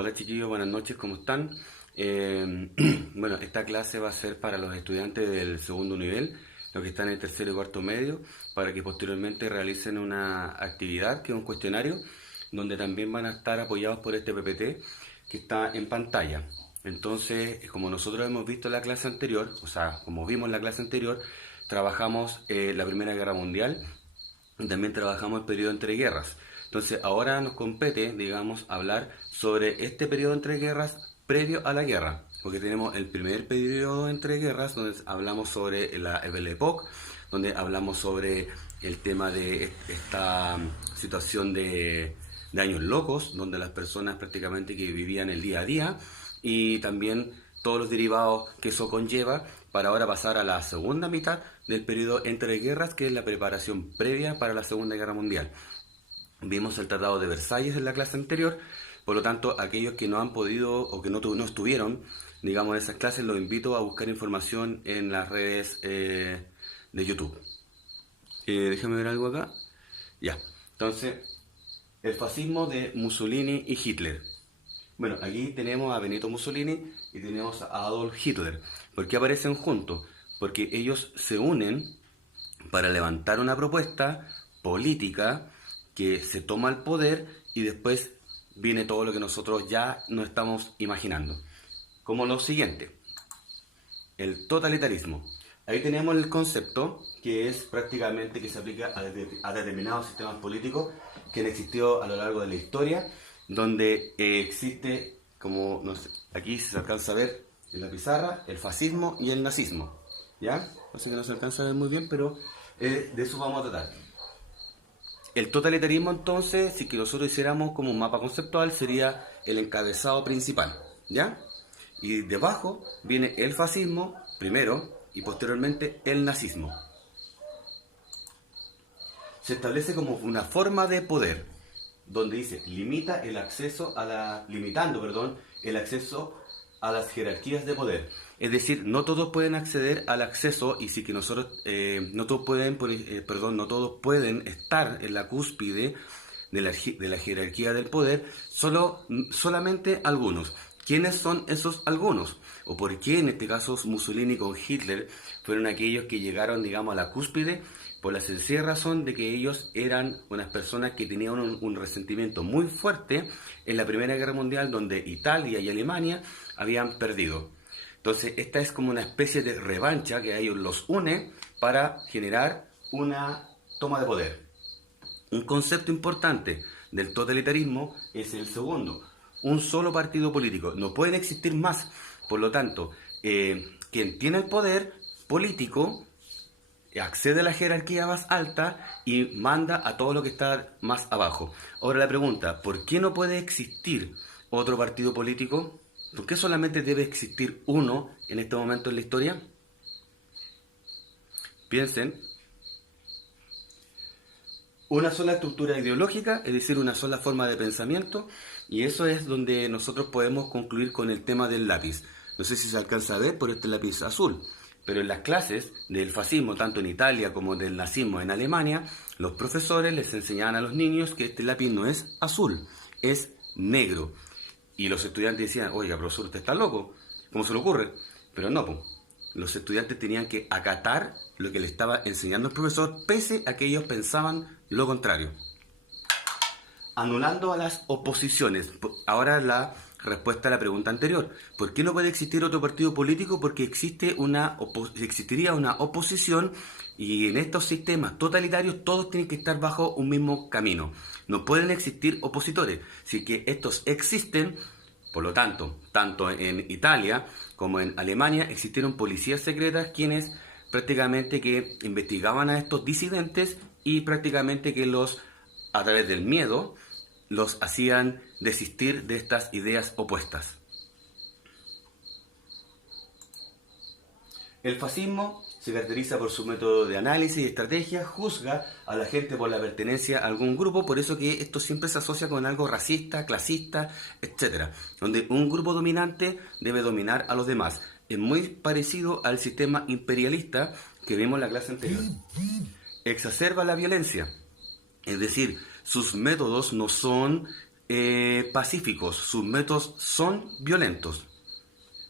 Hola chiquillos, buenas noches, ¿cómo están? Bueno, esta clase va a ser para los estudiantes del segundo nivel, los que están en el tercero y cuarto medio, para que posteriormente realicen una actividad que es un cuestionario, donde también van a estar apoyados por este PPT que está en pantalla. Entonces, como nosotros hemos visto en la clase anterior, o sea, como vimos en la clase anterior, trabajamos la Primera Guerra Mundial y también trabajamos el periodo entre guerras. Entonces ahora nos compete, digamos, hablar sobre este periodo entre guerras previo a la guerra, porque tenemos el primer periodo entre guerras, donde hablamos sobre la Belle Époque, donde hablamos sobre el tema de esta situación de años locos, donde las personas prácticamente que vivían el día a día, y también todos los derivados que eso conlleva, para ahora pasar a la segunda mitad del periodo entre guerras, que es la preparación previa para la Segunda Guerra Mundial. Vimos el Tratado de Versalles en la clase anterior, por lo tanto, aquellos que no han podido o que no estuvieron, digamos, en esas clases, los invito a buscar información en las redes de YouTube. Déjame ver algo acá. Ya, entonces, el fascismo de Mussolini y Hitler. Bueno, aquí tenemos a Benito Mussolini y tenemos a Adolf Hitler. ¿Por qué aparecen juntos? Porque ellos se unen para levantar una propuesta política que se toma el poder y después viene todo lo que nosotros ya no estamos imaginando. Como lo siguiente, el totalitarismo. Ahí tenemos el concepto que es prácticamente que se aplica a determinados sistemas políticos que han existido a lo largo de la historia, donde existe, como no sé, aquí se alcanza a ver en la pizarra, el fascismo y el nazismo. ¿Ya? No sé que no se alcanza a ver muy bien, pero de eso vamos a tratar. El totalitarismo, entonces, si que nosotros hiciéramos como un mapa conceptual, sería el encabezado principal, ¿ya? Y debajo viene el fascismo, primero, y posteriormente el nazismo. Se establece como una forma de poder, donde dice, limitando, el acceso a las jerarquías de poder. Es decir, no todos pueden acceder al acceso y si que nosotros no todos pueden estar en la cúspide de la jerarquía del poder, solamente algunos. ¿Quiénes son esos algunos? ¿O por qué en este caso Mussolini con Hitler fueron aquellos que llegaron, digamos, a la cúspide? Por la sencilla razón de que ellos eran unas personas que tenían un resentimiento muy fuerte en la Primera Guerra Mundial, donde Italia y Alemania habían perdido. Entonces esta es como una especie de revancha que a ellos los une para generar una toma de poder. Un concepto importante del totalitarismo es el segundo, un solo partido político. No pueden existir más. Por lo tanto, quien tiene el poder político accede a la jerarquía más alta y manda a todo lo que está más abajo. Ahora la pregunta, ¿por qué no puede existir otro partido político? ¿Por qué solamente debe existir uno en este momento en la historia? Piensen. Una sola estructura ideológica, es decir, una sola forma de pensamiento, y eso es donde nosotros podemos concluir con el tema del lápiz. No sé si se alcanza a ver por este lápiz azul, pero en las clases del fascismo, tanto en Italia como del nazismo en Alemania, los profesores les enseñaban a los niños que este lápiz no es azul, es negro. Y los estudiantes decían, oiga, profesor, usted está loco, ¿cómo se le ocurre? Pero no, pues. Los estudiantes tenían que acatar lo que le estaba enseñando el profesor, pese a que ellos pensaban lo contrario. Anulando a las oposiciones. Ahora la respuesta a la pregunta anterior. ¿Por qué no puede existir otro partido político? Porque existiría una oposición y en estos sistemas totalitarios todos tienen que estar bajo un mismo camino. No pueden existir opositores. Si que estos existen, por lo tanto, tanto en Italia como en Alemania existieron policías secretas quienes prácticamente que investigaban a estos disidentes y prácticamente que a través del miedo, los hacían desistir de estas ideas opuestas. El fascismo se caracteriza por su método de análisis y estrategia, juzga a la gente por la pertenencia a algún grupo, por eso que esto siempre se asocia con algo racista, clasista, etc. Donde un grupo dominante debe dominar a los demás. Es muy parecido al sistema imperialista que vimos en la clase anterior. Exacerba la violencia, es decir, sus métodos no son pacíficos, sus métodos son violentos.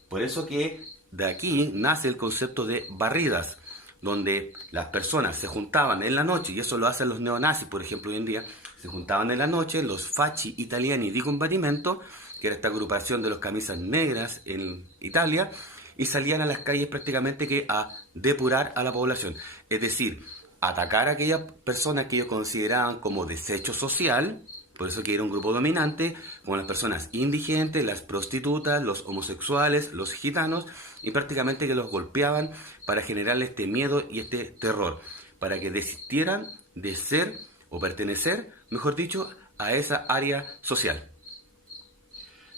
Por eso que de aquí nace el concepto de barridas, donde las personas se juntaban en la noche, y eso lo hacen los neonazis, por ejemplo, hoy en día, se juntaban en la noche, los Fasci Italiani di Combattimento, que era esta agrupación de los camisas negras en Italia, y salían a las calles prácticamente que a depurar a la población, es decir, atacar a aquellas personas que ellos consideraban como desecho social. Por eso que era un grupo dominante, como las personas indigentes, las prostitutas, los homosexuales, los gitanos, y prácticamente que los golpeaban para generarle este miedo y este terror, para que desistieran de ser o pertenecer, mejor dicho, a esa área social.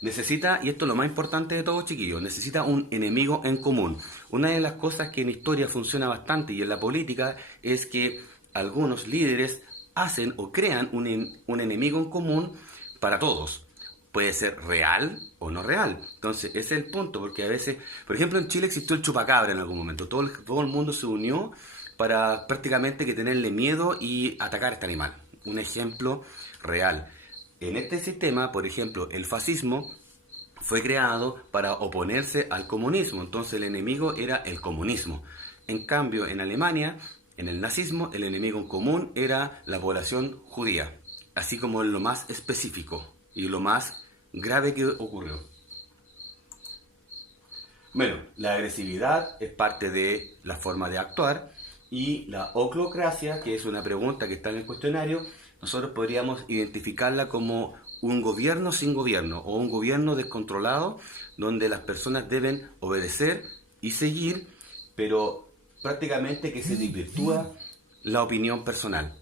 Necesita, y esto es lo más importante de todo, chiquillos, necesita un enemigo en común. Una de las cosas que en historia funciona bastante y en la política es que algunos líderes hacen o crean un enemigo en común para todos. Puede ser real o no real. Entonces, ese es el punto, porque a veces, por ejemplo, en Chile existió el chupacabra en algún momento. Todo el mundo se unió para prácticamente que tenerle miedo y atacar a este animal. Un ejemplo real. En este sistema, por ejemplo, el fascismo fue creado para oponerse al comunismo. Entonces, el enemigo era el comunismo. En cambio, en Alemania, en el nazismo, el enemigo en común era la población judía, así como lo más específico y lo más grave que ocurrió. Bueno, la agresividad es parte de la forma de actuar y la oclocracia, que es una pregunta que está en el cuestionario, nosotros podríamos identificarla como un gobierno sin gobierno o un gobierno descontrolado donde las personas deben obedecer y seguir, pero prácticamente que se desvirtúa la opinión personal.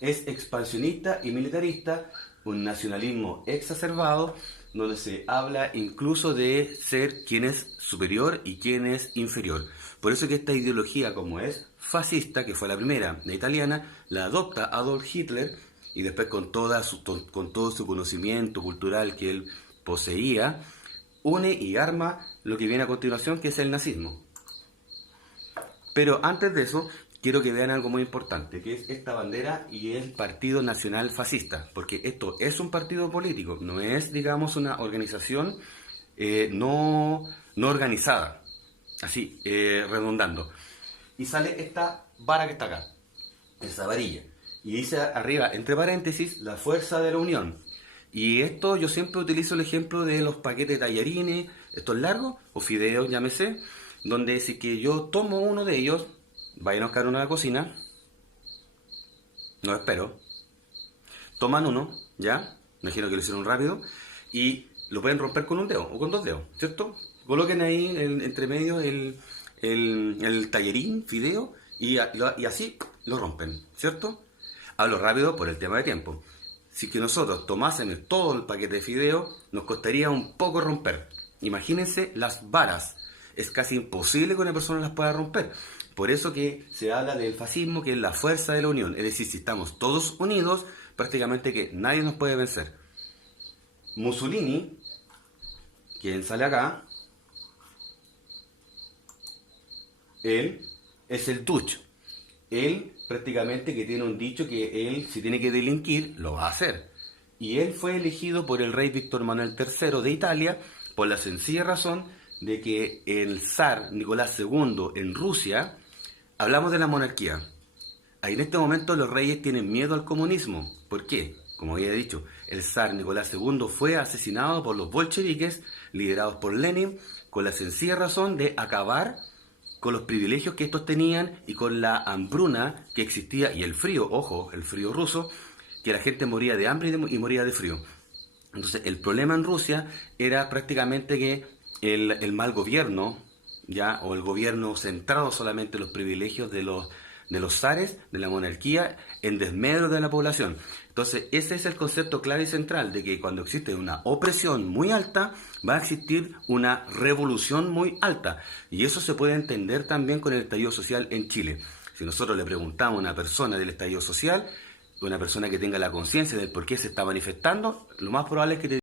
Es expansionista y militarista, un nacionalismo exacerbado, donde se habla incluso de ser quien es superior y quien es inferior. Por eso que esta ideología, como es fascista, que fue la primera, la italiana, la adopta Adolf Hitler, y después con todo su conocimiento cultural que él poseía, une y arma lo que viene a continuación, que es el nazismo. Pero antes de eso, quiero que vean algo muy importante, que es esta bandera y el Partido Nacional Fascista, porque esto es un partido político, no es, digamos, una organización no organizada, así, redundando. Y sale esta vara que está acá, esa varilla, y dice arriba, entre paréntesis, la fuerza de la unión. Y esto yo siempre utilizo el ejemplo de los paquetes de tallarines, estos largos, o fideos, llámese, donde si que yo tomo uno de ellos, vayan a buscar uno a la cocina, no espero, toman uno, ¿ya? Imagino que lo hicieron rápido, y lo pueden romper con un dedo, o con dos dedos, ¿cierto? Coloquen ahí entre medio el tallarín, fideo, y así lo rompen, ¿cierto? Hablo rápido por el tema de tiempo. Si que nosotros tomásemos todo el paquete de fideo, nos costaría un poco romper. Imagínense las varas. Es casi imposible que una persona las pueda romper. Por eso que se habla del fascismo, que es la fuerza de la unión. Es decir, si estamos todos unidos, prácticamente que nadie nos puede vencer. Mussolini, quien sale acá, él es el Duce. Él prácticamente que tiene un dicho que él, si tiene que delinquir, lo va a hacer. Y él fue elegido por el rey Víctor Manuel III de Italia por la sencilla razón de que el zar Nicolás II en Rusia, hablamos de la monarquía. Ahí en este momento los reyes tienen miedo al comunismo. ¿Por qué? Como había dicho, el zar Nicolás II fue asesinado por los bolcheviques, liderados por Lenin, con la sencilla razón de acabar con los privilegios que estos tenían y con la hambruna que existía y el frío, ojo, el frío ruso, que la gente moría de hambre y moría de frío. Entonces el problema en Rusia era prácticamente que el mal gobierno, ya, o el gobierno centrado solamente en los privilegios de los zares, de la monarquía, en desmedro de la población. Entonces ese es el concepto clave y central, de que cuando existe una opresión muy alta, va a existir una revolución muy alta. Y eso se puede entender también con el estallido social en Chile. Si nosotros le preguntamos a una persona del estallido social, una persona que tenga la conciencia del por qué se está manifestando, lo más probable es que te